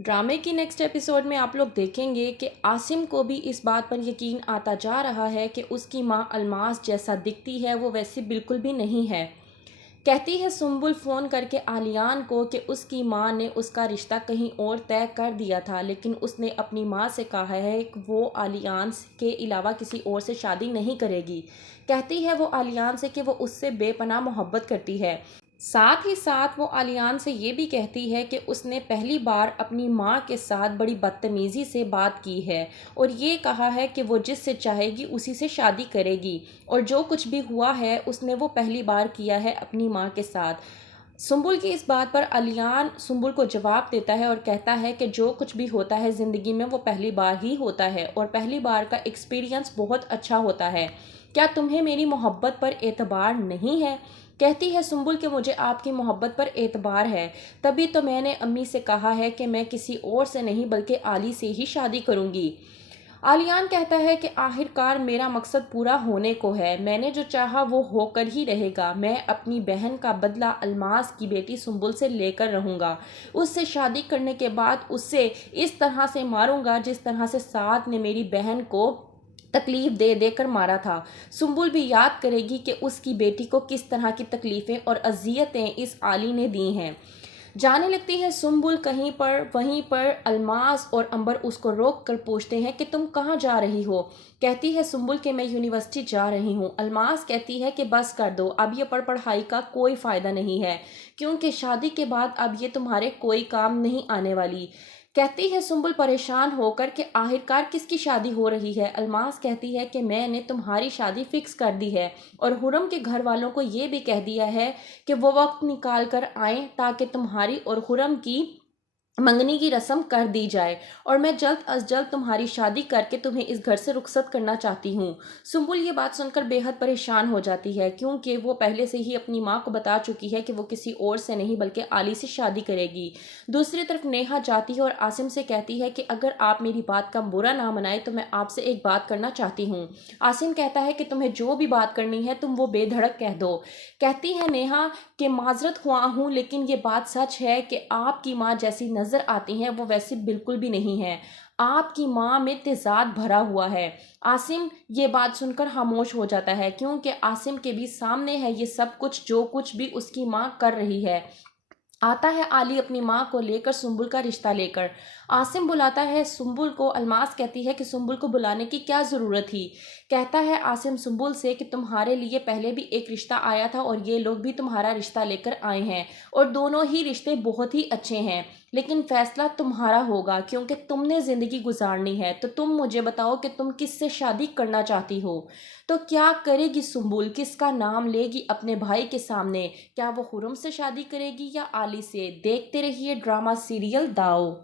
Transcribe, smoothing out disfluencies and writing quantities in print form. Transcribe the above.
ड्रामे की next episode में आप लोग देखेंगे कि आसिम को भी इस बात पर यकीन आता जा रहा है कि उसकी माँ अलमास जैसा दिखती है वो वैसी बिल्कुल भी नहीं है। कहती है सुम्बुल फ़ोन करके आलियान को कि उसकी माँ ने उसका रिश्ता कहीं और तय कर दिया था, लेकिन उसने अपनी माँ से कहा है कि वो आलियान के अलावा किसी और से शादी नहीं करेगी। कहती है वो आलियान से कि वो उससे बेपनाह मोहब्बत करती है। साथ ही साथ वो आलियान से ये भी कहती है कि उसने पहली बार अपनी माँ के साथ बड़ी बदतमीज़ी से बात की है और ये कहा है कि वो जिससे चाहेगी उसी से शादी करेगी, और जो कुछ भी हुआ है उसने वो पहली बार किया है अपनी माँ के साथ। सुम्बुल की इस बात पर आलियान सुम्बुल को जवाब देता है और कहता है कि जो कुछ भी होता है ज़िंदगी में वो पहली बार ही होता है और पहली बार का एक्सपीरियंस बहुत अच्छा होता है। क्या तुम्हें मेरी मोहब्बत पर एतबार नहीं है? कहती है सुम्बुल कि मुझे आपकी मोहब्बत पर एतबार है, तभी तो मैंने अम्मी से कहा है कि मैं किसी और से नहीं बल्कि आली से ही शादी करूँगी। आलियान कहता है कि आखिरकार मेरा मकसद पूरा होने को है, मैंने जो चाहा वो होकर ही रहेगा। मैं अपनी बहन का बदला अलमास की बेटी सुम्बुल से लेकर रहूँगा। उससे शादी करने के बाद उससे इस तरह से मारूंगा जिस तरह से साद ने मेरी बहन को तकलीफ़ दे दे कर मारा था। सुम्बुल भी याद करेगी कि उसकी बेटी को किस तरह की तकलीफ़ें और अजियतें इस आली ने दी हैं। जाने लगती है सुम्बुल कहीं पर, वहीं पर अलमास और अंबर उसको रोक कर पूछते हैं कि तुम कहाँ जा रही हो। कहती है सुम्बुल कि मैं यूनिवर्सिटी जा रही हूँ। अलमास कहती है कि बस कर दो, अब ये पढ़ाई का कोई फ़ायदा नहीं है, क्योंकि शादी के बाद अब ये तुम्हारे कोई काम नहीं आने वाली। कहती है सुम्बुल परेशान होकर कि आखिरकार किसकी शादी हो रही है। अलमास कहती है कि मैंने तुम्हारी शादी फिक्स कर दी है और हुरम के घर वालों को ये भी कह दिया है कि वो वक्त निकाल कर आएँ ताकि तुम्हारी और हुरम की मंगनी की रस्म कर दी जाए, और मैं जल्द अज जल्द तुम्हारी शादी करके तुम्हें इस घर से रुखसत करना चाहती हूँ। सुम्बुल ये बात सुनकर बेहद परेशान हो जाती है, क्योंकि वो पहले से ही अपनी माँ को बता चुकी है कि वो किसी और से नहीं बल्कि आली से शादी करेगी। दूसरी तरफ नेहा जाती है और आसिम से कहती है कि अगर आप मेरी बात का बुरा ना मनाए तो मैं आपसे एक बात करना चाहती हूँ। आसिम कहता है कि तुम्हें जो भी बात करनी है तुम वो बेधड़क कह दो। कहती है नेहा कि माजरत हुआ हूँ, लेकिन ये बात सच है कि आपकी माँ जैसी नज़र आती हैं वो वैसी बिल्कुल भी नहीं है। आपकी माँ में तेज़ाद भरा हुआ है। आसिम ये बात सुनकर खामोश हो जाता है, क्योंकि आसिम के भी सामने है ये सब कुछ जो कुछ भी उसकी माँ कर रही है। आता है आली अपनी माँ को लेकर सुम्बुल का रिश्ता लेकर। आसिम बुलाता है सुम्बुल को। अलमास कहती है कि सुम्बुल को बुलाने की क्या ज़रूरत थी। कहता है आसिम सुम्बुल से कि तुम्हारे लिए पहले भी एक रिश्ता आया था और ये लोग भी तुम्हारा रिश्ता लेकर आए हैं, और दोनों ही रिश्ते बहुत ही अच्छे हैं, लेकिन फैसला तुम्हारा होगा क्योंकि तुमने ज़िंदगी गुजारनी है। तो तुम मुझे बताओ कि तुम किससे शादी करना चाहती हो। तो क्या करेगी सुम्बुल, किसका नाम लेगी अपने भाई के सामने? क्या वो खुरम से शादी करेगी या आली से? देखते रहिए ड्रामा सीरियल दाव।